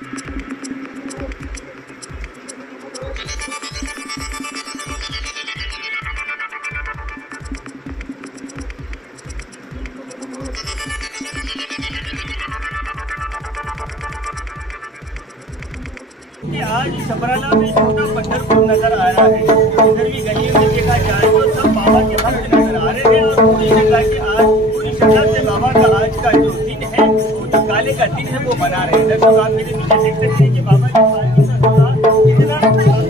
आज छबराला में छोटा पंढरपुर नजर आ रहा है। इधर भी गलियों में देखा जाए तो सब बाबा के भक्त नजर आ रहे हैं और पूरी जगह के आज पूरी जगह से बाबा का आज का जो दिन है, वो जो काले का दिन है, वो मना रहे हैं। दर्शक आप मेरे पीछे देख सकते हैं कि बाबा की पालकी का त्योहार कितना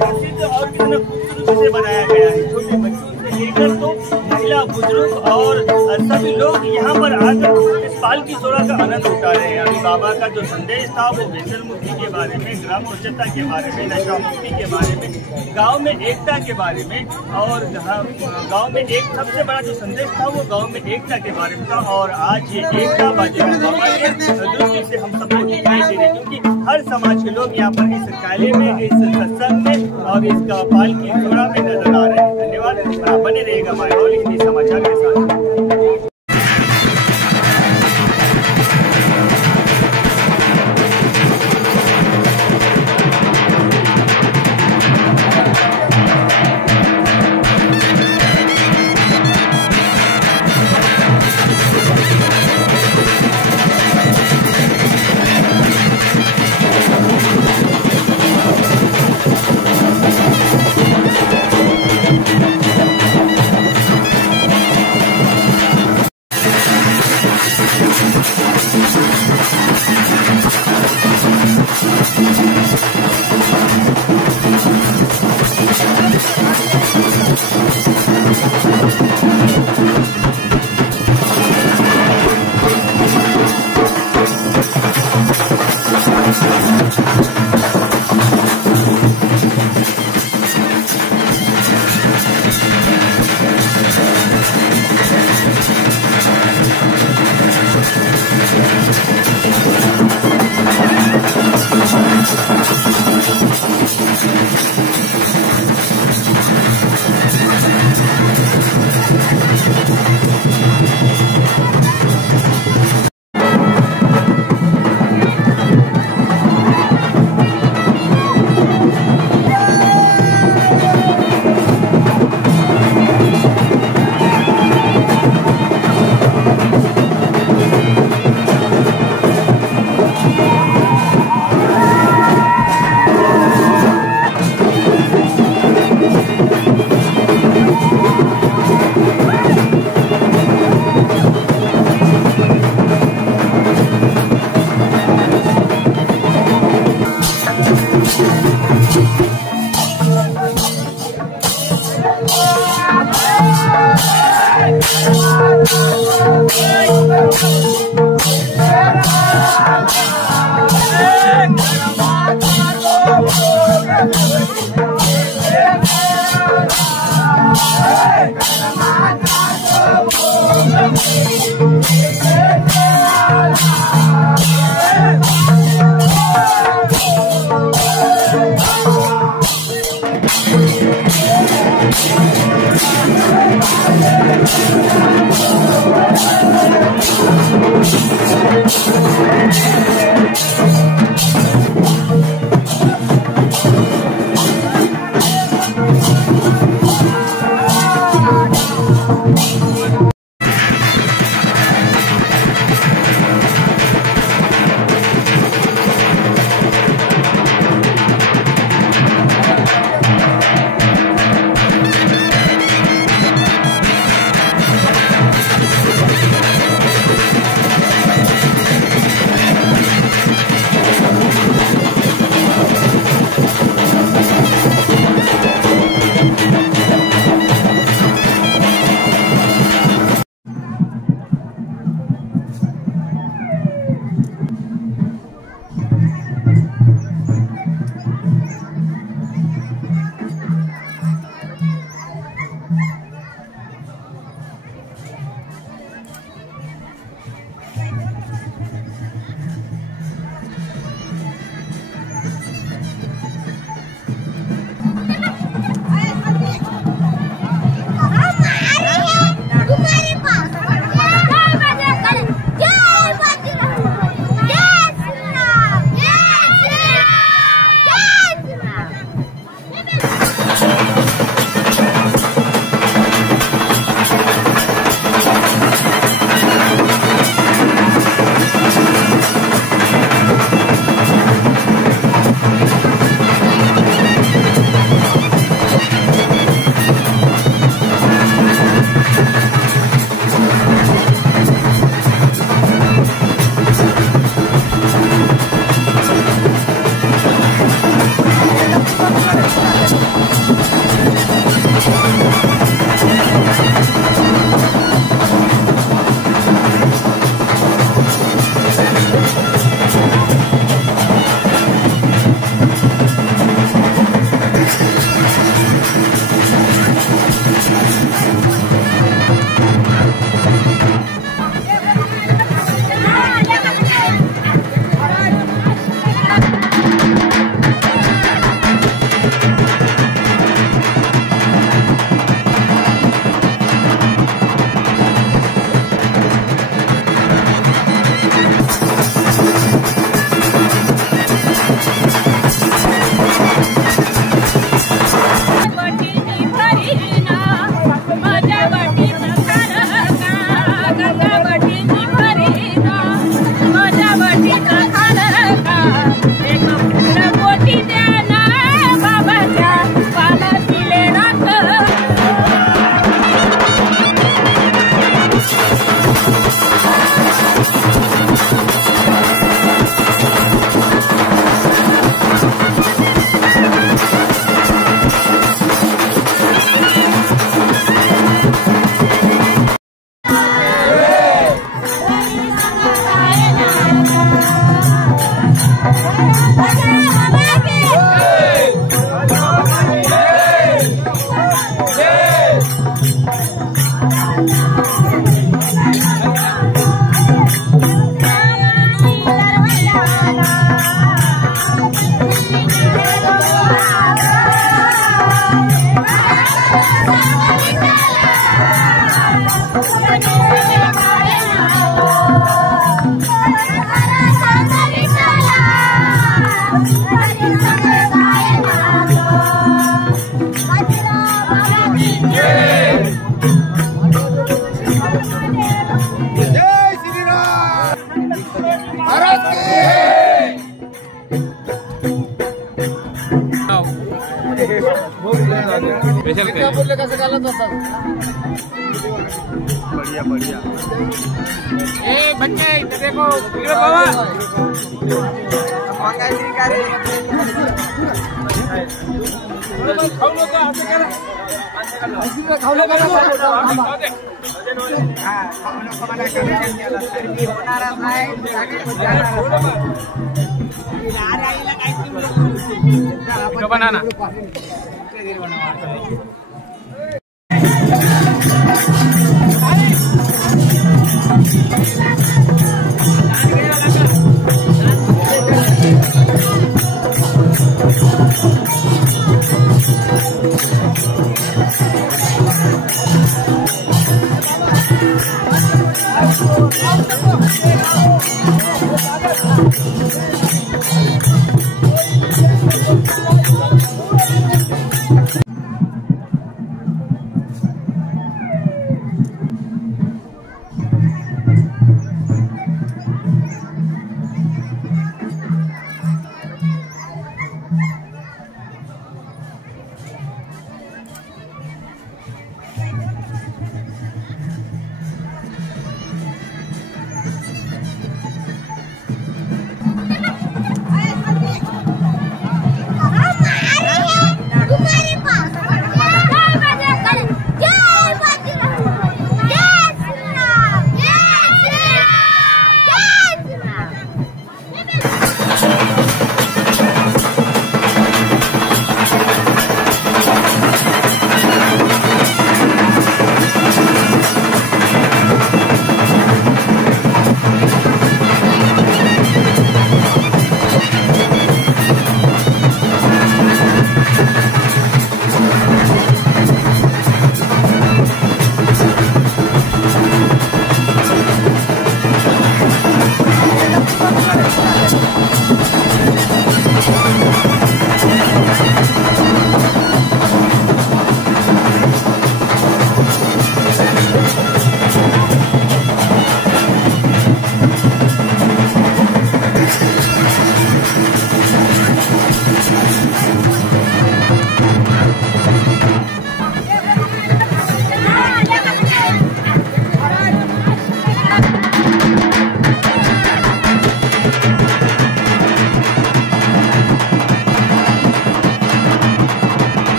प्रसिद्ध और कितना खूबसूरती से बनाया गया है। छोटे बच्चों से लेकर तो महिला, बुजुर्ग और सभी लोग यहाँ पर आकर इस पालकी शोभा का आनंद उठा रहे हैं। अभी बाबा का जो संदेश था वो व्यसन मुक्ति के बारे में, ग्राम स्वच्छता के बारे में, नशा मुक्ति के बारे में, गांव में एकता के बारे में, और गांव में एक सबसे बड़ा जो संदेश था वो गांव में एकता के बारे में था। और आज ये एकता बाबा के दृष्टि से हम सबको दिखाई दे रही है, क्योंकि हर समाज के लोग यहाँ पर इस काले में, इस सत्संग में और इस पालकी शोभा में नजर आ रहे हैं। धन्यवाद। बने रहेगा मायौल हिंदी समाचार के साथ। बढ़िया बढ़िया। ए बच्चे देखो बाबा बनाना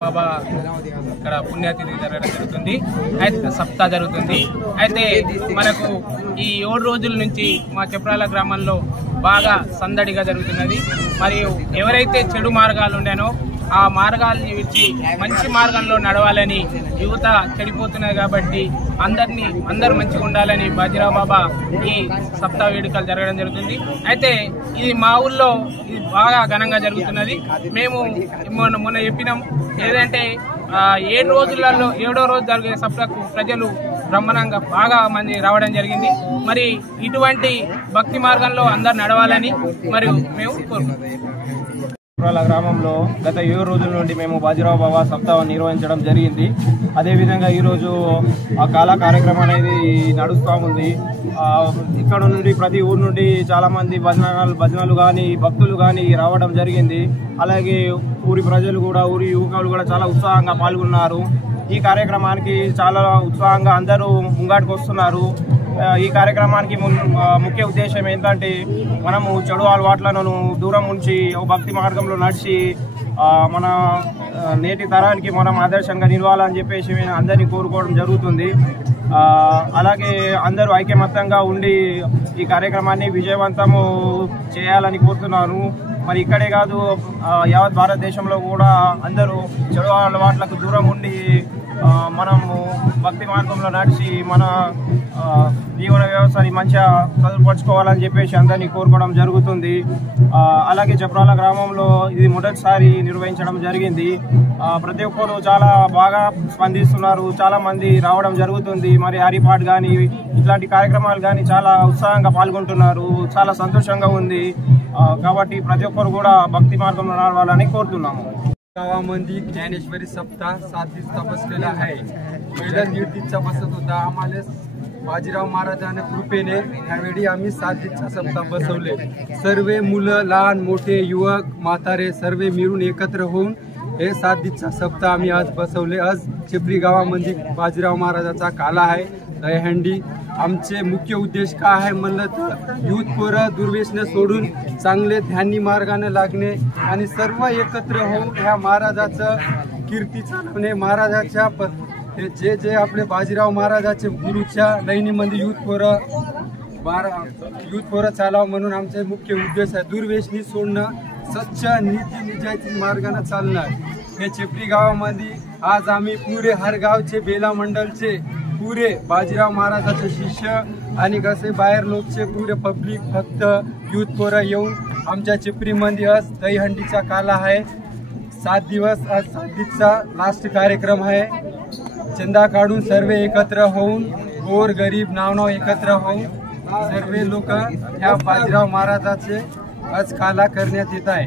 బాబా ఇక్కడ పుణ్యతిథి జరగడం జరుగుతుంది. అయితే సప్తాహ జరుగుతుంది. అయితే మనకు ఈ 7 రోజుల నుంచి మా చప్రాల గ్రామంలో బాగా సందడిగా జరుగుతున్నది. మరియు ఎవరైతే చెడు మార్గాలు ఉండేనో ఆ మార్గాల్ని విడిచి మంచి మార్గంలో నడవాలని యువత చెడిపోతున్నది. కాబట్టి అందరూ మంచిగా ఉండాలని బాజీరావు బాబా ఈ సప్తాహ వేడుకలు జరగడం జరుగుతుంది. అయితే ఇది మా ఊళ్ళో ఇది బాగా ఘనంగా జరుగుతున్నది. మేము మొన్న చెప్పినాం ఏదంటే 7 రోజులలో 7వ రోజు జరిగే సప్తాహకు ప్రజలు బ్రహ్మాండంగా బాగా మంది రావడం జరిగింది. మరి ఇటువంటి భక్తి మార్గంలో అందరు నడవాలని మరియు మేము కోరుకుంటున్నాం. గ్రామంలో గత 7 రోజుల నుండి మేము బాజీరావు బాబా సప్తాహం నిర్వహించడం జరిగింది. అదేవిధంగా ఈరోజు ఆ కాలా కార్యక్రమం అనేది నడుస్తూ ఉంది. ఇక్కడ నుండి ప్రతి ఊరు నుండి చాలామంది భజనలు కానీ భక్తులు కానీ రావడం జరిగింది. అలాగే ఊరి ప్రజలు కూడా ఊరి యువకులు కూడా చాలా ఉత్సాహంగా పాల్గొన్నారు. ఈ కార్యక్రమానికి చాలా ఉత్సాహంగా అందరూ ముంగాటికి వస్తున్నారు. ఈ కార్యక్రమానికి ముఖ్య ఉద్దేశం ఏంటంటే మనము చెడు అలవాట్లను దూరం ఉంచి భక్తి మార్గంలో నడిచి మన నేటి తరానికి మనం ఆదర్శంగా నిలవాలని చెప్పేసి అందరినీ కోరుకోవడం జరుగుతుంది. అలాగే అందరూ ఐకమత్యంగా ఉండి ఈ కార్యక్రమాన్ని విజయవంతము చేయాలని కోరుతున్నాను. మరి ఇక్కడే కాదు, యావత్ భారతదేశంలో కూడా అందరూ చెడు అలవాట్లకు దూరం ఉండి మనము భక్తి మార్గంలో నడిచి మన జీవన వ్యవస్థని మంచిగా చదువుపరుచుకోవాలని చెప్పేసి అందరినీ కోరుకోవడం జరుగుతుంది. అలాగే చప్రాల గ్రామంలో ఇది మొదటిసారి నిర్వహించడం జరిగింది. ప్రతి ఒక్కరు చాలా బాగా స్పందిస్తున్నారు. చాలా మంది రావడం జరుగుతుంది. మరి హరిపాట్ కానీ ఇట్లాంటి కార్యక్రమాలు కానీ చాలా ఉత్సాహంగా పాల్గొంటున్నారు. చాలా సంతోషంగా ఉంది. కాబట్టి ప్రతి ఒక్కరు కూడా భక్తి మార్గంలో నడవాలని కోరుతున్నాము. गावामध्ये ज्ञानेश्वरी सप्ताह 7 दिवसाचा बसलेला आहे. पहिला 1.5 दिवसाचा बसत होता. आम्हाला बाजीराव महाराजांच्या कृपेने यावेळी आम्ही 7 दिवसाचा सप्ताह बसवले. सर्व मुलं, लहान मोठे, युवक, म्हातारे सर्व मिळून एकत्र होऊन हे 7 दिवसाचा सप्ताह आम्ही आज बसवले. आज चिपरी गावामध्ये बाजीराव महाराजाचा काला आहे, दहीहंडी. आमचे मुख्य उद्देश काय आहे म्हणलं तर युथ पोरं दुर्व्यसने सोडून चांगले ध्यानी मार्गाने लागणे आणि सर्व एकत्र होऊन ह्या महाराजाचं कीर्ती चालवणे. महाराजाच्या जे आपले बाजीराव महाराजाचे गुरुच्या लाईनीमध्ये युथ पोरं चालावं म्हणून आमचे मुख्य उद्देश आहे. दुर्व्यसनी सोडणं, सच्च नीती निजायती मार्गाने चालणार. हे चिपरी गावामध्ये आज आम्ही पुरे हर गावचे बेला मंडलचे पुरे बाजीराव महाराजाचे शिष्य आणि कसे बाहेर लोकचे पुरे पब्लिक फक्त युथ पोरं येऊन आमच्या चिपरीमध्ये आज दहीहंडीचा काला आहे. 7 दिवस आज 7 दिवसाचा लास्ट कार्यक्रम आहे. चंदा काढून सर्व एकत्र होऊन गोर गरीब नाव एकत्र होऊन सर्व लोक ह्या बाजीराव महाराजाचे आज काला करण्यात येत आहे.